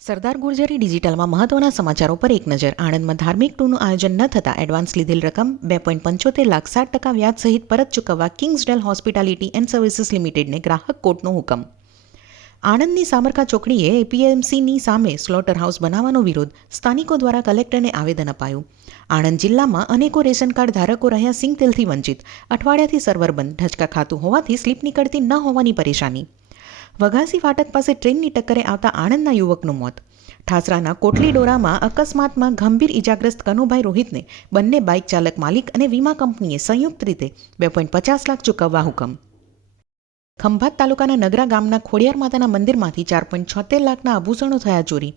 સરદાર ગુર્જરી ડિજિટલમાં મહત્વના સમાચારો પર એક નજર. આણંદમાં ધાર્મિક ટૂરનું આયોજન ન થતાં એડવાન્સ લીધેલ રકમ 2.75 લાખ 60% વ્યાજ સહિત પરત ચૂકવવા કિંગ્સડેલ હોસ્પિટાલિટી એન્ડ સર્વિસીસ લિમિટેડને ગ્રાહક કોર્ટનો હુકમ. આણંદની સામરખા ચોકડીએ એપીએમસીની સામે સ્લોટર હાઉસ બનાવવાનો વિરોધ. સ્થાનિકો દ્વારા કલેક્ટરને આવેદન અપાયું. આણંદ જિલ્લામાં અનેકો રેશન કાર્ડ ધારકો રહ્યા સિંગતેલથી વંચિત. અઠવાડિયાથી સર્વર બંધ. ઢચકા ખાતું હોવાથી સ્લીપ નીકળતી ન હોવાની પરેશાની. વઘાસી ફાટક પાસે ટ્રેનની ટક્કરે આવતા આણંદના યુવકનું મોત. ઠાસરાના કોટલીડોરામાં અકસ્માતમાં ગંભીર ઇજાગ્રસ્ત કનુભાઈ રોહિતને બંને બાઇક ચાલક માલિક અને વીમા કંપનીએ સંયુક્ત રીતે 2.50 લાખ ચૂકવવા હુકમ. ખંભાત તાલુકાના નગરા ગામના ખોડિયાર માતાના મંદિરમાંથી 4.76 લાખના આભૂષણો થયા ચોરી.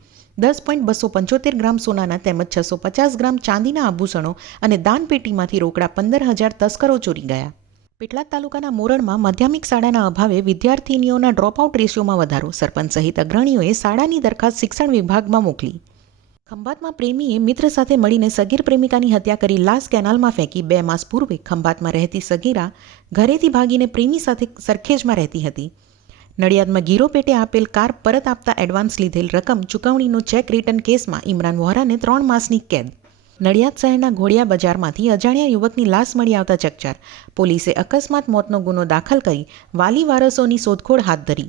10.275 ગ્રામ સોનાના તેમજ 650 ગ્રામ ચાંદીના આભૂષણો અને દાનપેટીમાંથી રોકડા 15,000 તસ્કરો ચોરી ગયા. પેટલાદ તાલુકાના મોરણમાં માધ્યમિક શાળાના અભાવે વિદ્યાર્થીનીઓના ડ્રોપઆઉટ રેશિયોમાં વધારો. સરપંચ સહિત અગ્રણીઓએ શાળાની દરખાસ્ત શિક્ષણ વિભાગમાં મોકલી. ખંભાતમાં પ્રેમીએ મિત્ર સાથે મળીને સગીર પ્રેમિકાની હત્યા કરી લાશ કેનાલમાં ફેંકી. 2 માસ પૂર્વે ખંભાતમાં રહેતી સગીરા ઘરેથી ભાગીને પ્રેમી સાથે સરખેજમાં રહેતી હતી. નડિયાદમાં ગીરો પેટે આપેલ કાર પરત આપતા એડવાન્સ લીધેલ રકમ ચૂકવણીનો ચેક રિટર્ન કેસમાં ઇમરાન વોહરાને 3 માસની કેદ. નડિયાદ શહેરના ઘોડિયા બજારમાંથી અજાણ્યા યુવકની લાશ મળી આવતા ચકચાર. પોલીસે અકસ્માત મોતનો ગુનો દાખલ કરી વાલી વારસોની શોધખોળ હાથ ધરી.